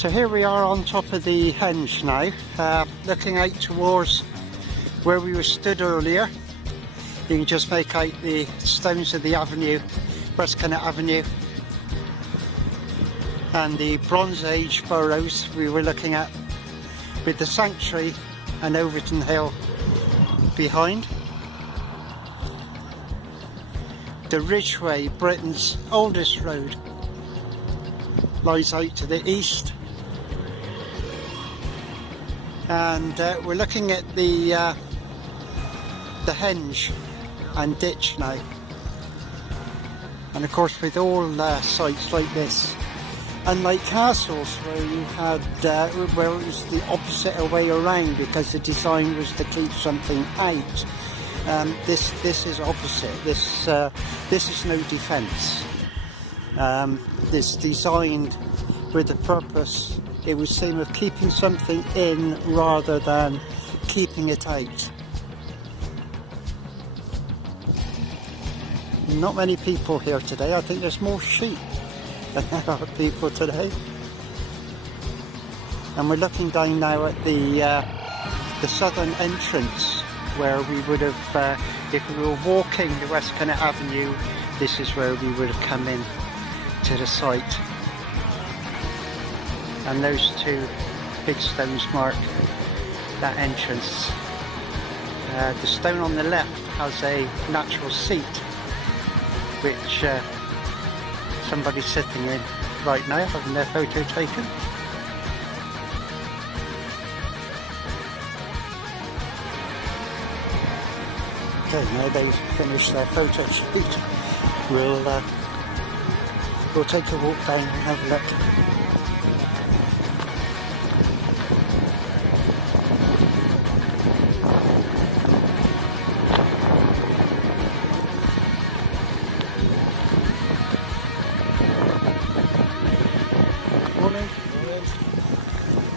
So here we are on top of the henge now, looking out towards where we were stood earlier. You can just make out the stones of the avenue, West Kennet Avenue, and the Bronze Age burrows we were looking at, with the sanctuary and Overton Hill behind. The Ridgeway, Britain's oldest road, lies out to the east. And we're looking at the henge and ditch now. And of course, with all sites like this, unlike castles where you had where it was the opposite way around because the design was to keep something out, this is opposite. This is no defence. This designed with the purpose, it would seem, of keeping something in rather than keeping it out. Not many people here today. I think there's more sheep than there are people today. And we're looking down now at the southern entrance, where we would have, if we were walking the West Kennet Avenue, this is where we would have come in to the site. And those two big stones mark that entrance. The stone on the left has a natural seat, which somebody's sitting in right now, having their photo taken. Okay, now they've finished their photo shoot, we'll take a walk down and have a look.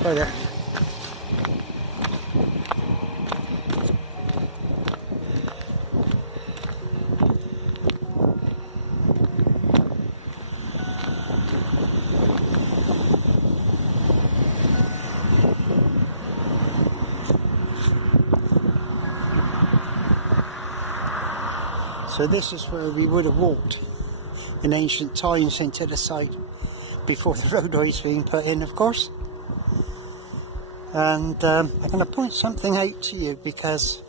Hi there. So this is where we would have walked in ancient times into the site, before the roadways being put in, of course. And I'm going to point something out to you, because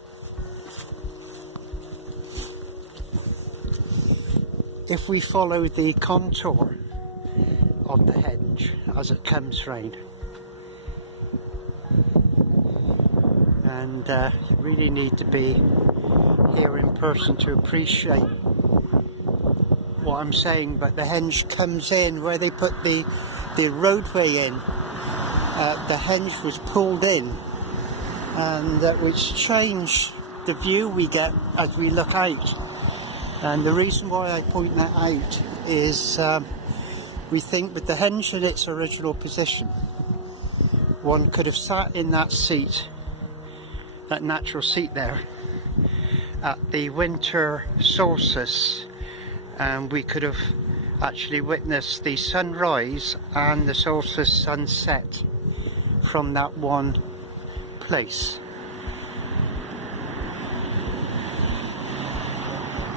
if we follow the contour of the henge as it comes round, and you really need to be here in person to appreciate what I'm saying, but the henge comes in where they put the roadway in. The henge was pulled in, and which changed the view we get as we look out. And the reason why I point that out is we think with the henge in its original position, one could have sat in that seat, that natural seat there, at the winter solstice, and we could have actually witnessed the sunrise and the solstice sunset from that one place.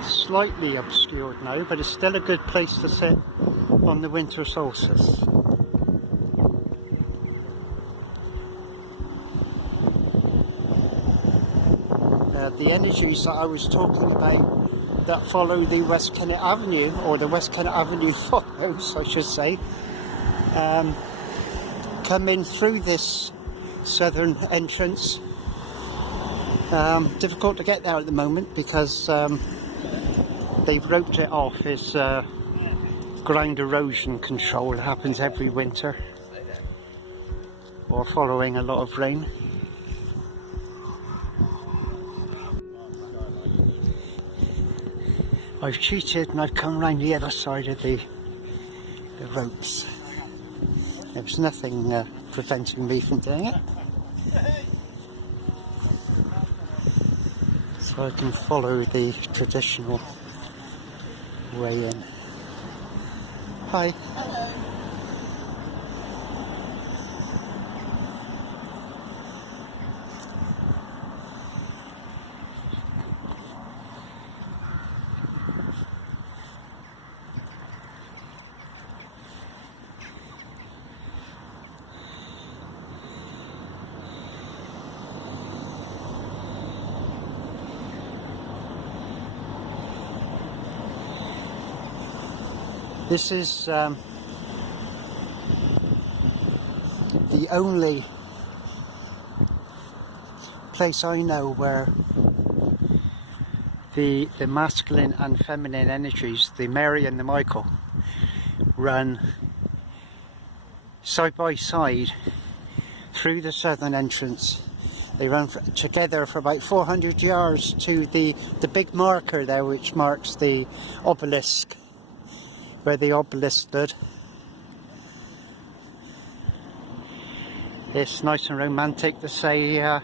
Slightly obscured now, but it's still a good place to sit on the winter solstice. The energies that I was talking about that follow the West Kennet Avenue, or the West Kennet Avenue follows, I should say, come in through this southern entrance. Difficult to get there at the moment because they've roped it off. It's ground erosion control. It happens every winter or following a lot of rain. I've cheated and I've come round the other side of the ropes. There was nothing preventing me from doing it. So I can follow the traditional way in. Hi. This is the only place I know where the masculine and feminine energies, the Mary and the Michael, run side by side through the southern entrance. They run together for about 400 yards to the big marker there, which marks the obelisk, where the obelisk stood. It's nice and romantic to say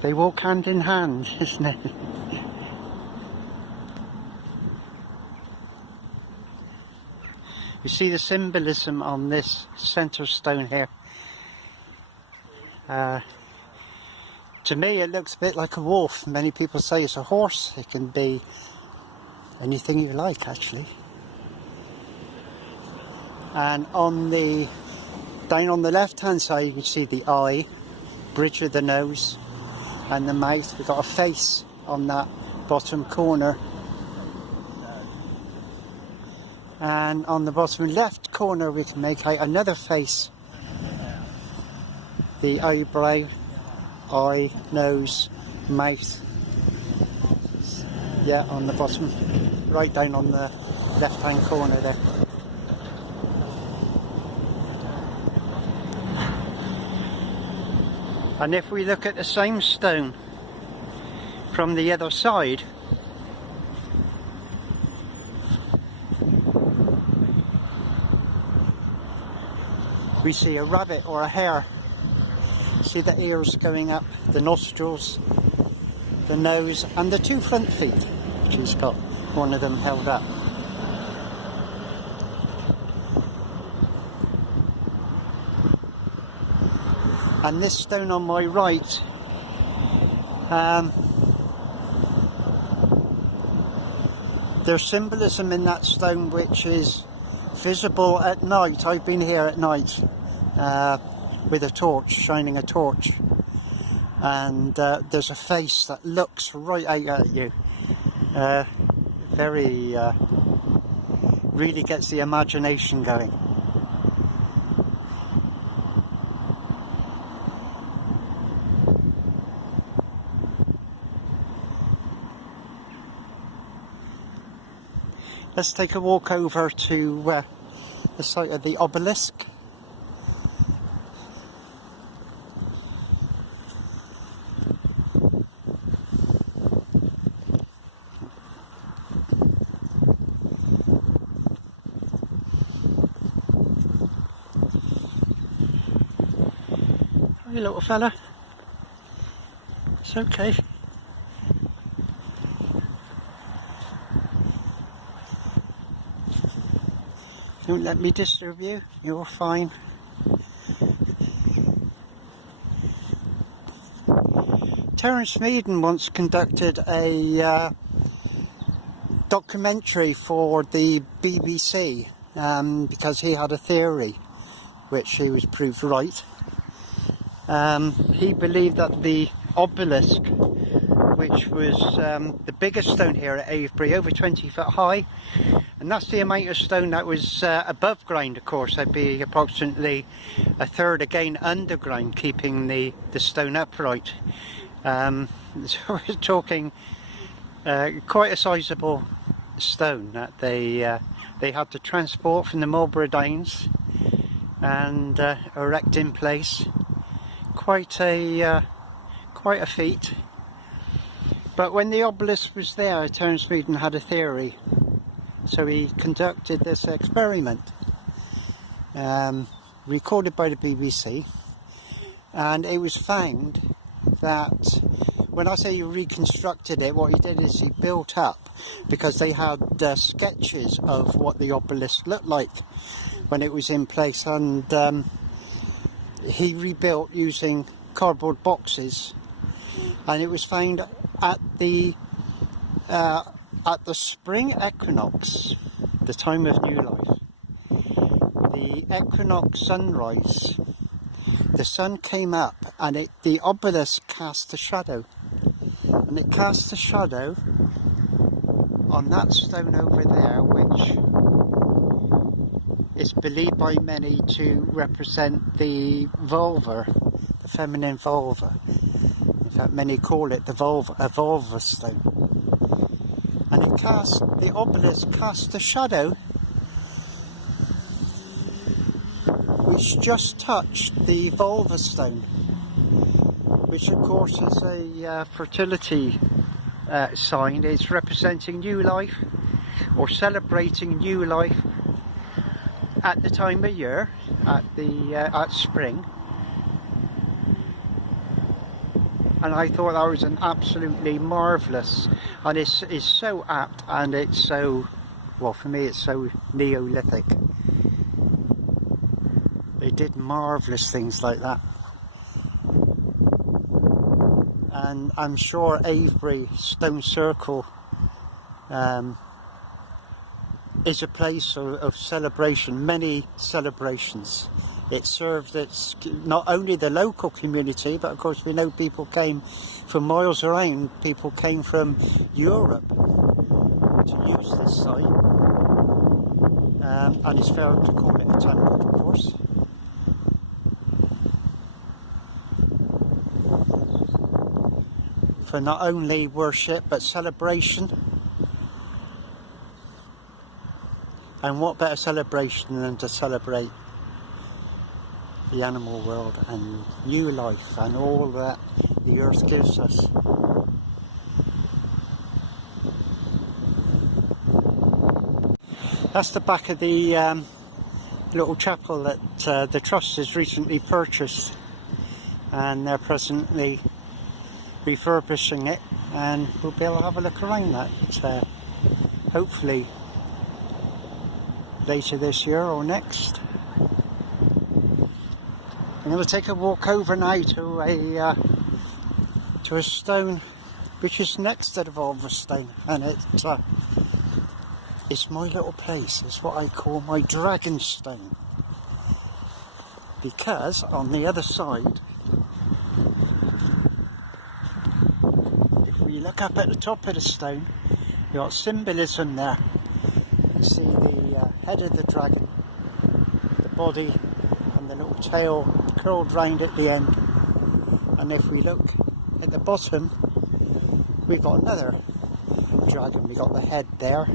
they walk hand in hand, isn't it? You see the symbolism on this centre stone here. To me it looks a bit like a wolf. Many people say it's a horse. It can be anything you like, actually. And down on the left hand side you can see the eye, bridge of the nose and the mouth. We've got a face on that bottom corner. And on the bottom left corner we can make out another face. The eyebrow, eye, nose, mouth. Yeah, on the bottom, right down on the left hand corner there. And if we look at the same stone from the other side, we see a rabbit or a hare. See the ears going up, the nostrils, the nose and the two front feet, which has got one of them held up. And this stone on my right, there's symbolism in that stone which is visible at night. I've been here at night with a torch, shining a torch, and there's a face that looks right out at you. Really gets the imagination going. Let's take a walk over to the site of the obelisk. Hey little fella, it's okay. Don't let me disturb you, you're fine. Terence Meaden once conducted a documentary for the BBC because he had a theory which he was proved right. He believed that the obelisk, which was the biggest stone here at Avebury, over 20 foot high, and that's the amount of stone that was above ground. Of course, that'd be approximately a third again underground, keeping the stone upright. So we're talking quite a sizable stone that they had to transport from the Marlborough Downs and erect in place. Quite a feat. But when the obelisk was there, Terence Meaden had a theory. So he conducted this experiment, recorded by the BBC, and it was found that, when I say he reconstructed it, what he did is he built up, because they had sketches of what the obelisk looked like when it was in place, and he rebuilt using cardboard boxes, and it was found at the spring equinox, the time of new life, the equinox sunrise, the sun came up and the obelisk cast a shadow, and it cast a shadow on that stone over there, which is believed by many to represent the vulva, the feminine vulva. In fact, many call it the vulva, a vulva stone. And the obelisk cast a shadow which just touched the vulva stone, which of course is a fertility sign. It's representing new life, or celebrating new life at the time of year, at spring. And I thought that was an absolutely marvellous, and it's so apt, and it's so, well, for me it's so Neolithic. They did marvellous things like that. And I'm sure Avebury Stone Circle is a place of celebration, many celebrations. It served not only the local community, but of course we know people came from miles around. People came from Europe to use this site, and it's fair to call it a temple, of course. For not only worship but celebration. And what better celebration than to celebrate the animal world and new life and all that the earth gives us. That's the back of the little chapel that the Trust has recently purchased, and they're presently refurbishing it, and we'll be able to have a look around that hopefully later this year or next. I'm going to take a walk over now to a stone which is next to the vulva stone, and it's my little place. It's what I call my dragon stone, because on the other side, if we look up at the top of the stone, you've got symbolism there. You see the head of the dragon, the body, and the little tail curled round at the end. And if we look at the bottom, we've got another dragon. We've got the head there.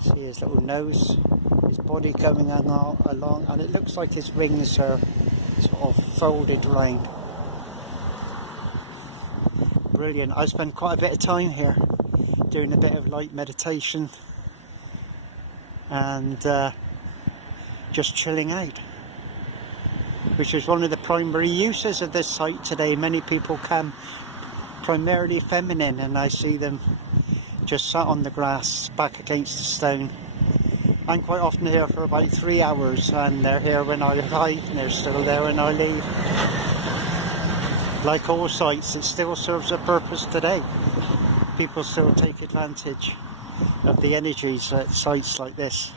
See his little nose, his body coming along, and it looks like his wings are sort of folded round. Brilliant. I spent quite a bit of time here doing a bit of light meditation and just chilling out, which is one of the primary uses of this site today. Many people come primarily feminine, and I see them just sat on the grass back against the stone. I'm quite often here for about 3 hours, and they're here when I arrive and they're still there when I leave. Like all sites, it still serves a purpose today. People still take advantage of the energies at sites like this.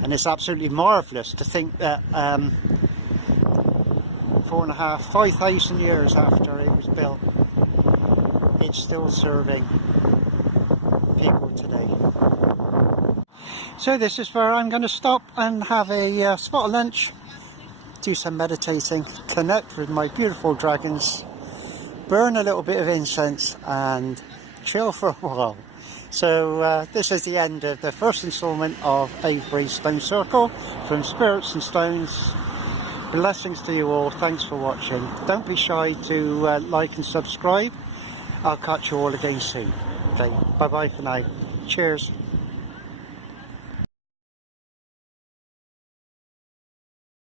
And it's absolutely marvellous to think that 5,000 years after it was built, it's still serving people today. So this is where I'm going to stop and have a spot of lunch, do some meditating, connect with my beautiful dragons, burn a little bit of incense and chill for a while. So this is the end of the first instalment of Avebury Stone Circle from Spirits and Stones. Blessings to you all. Thanks for watching. Don't be shy to like and subscribe. I'll catch you all again soon. Okay, bye bye for now. Cheers.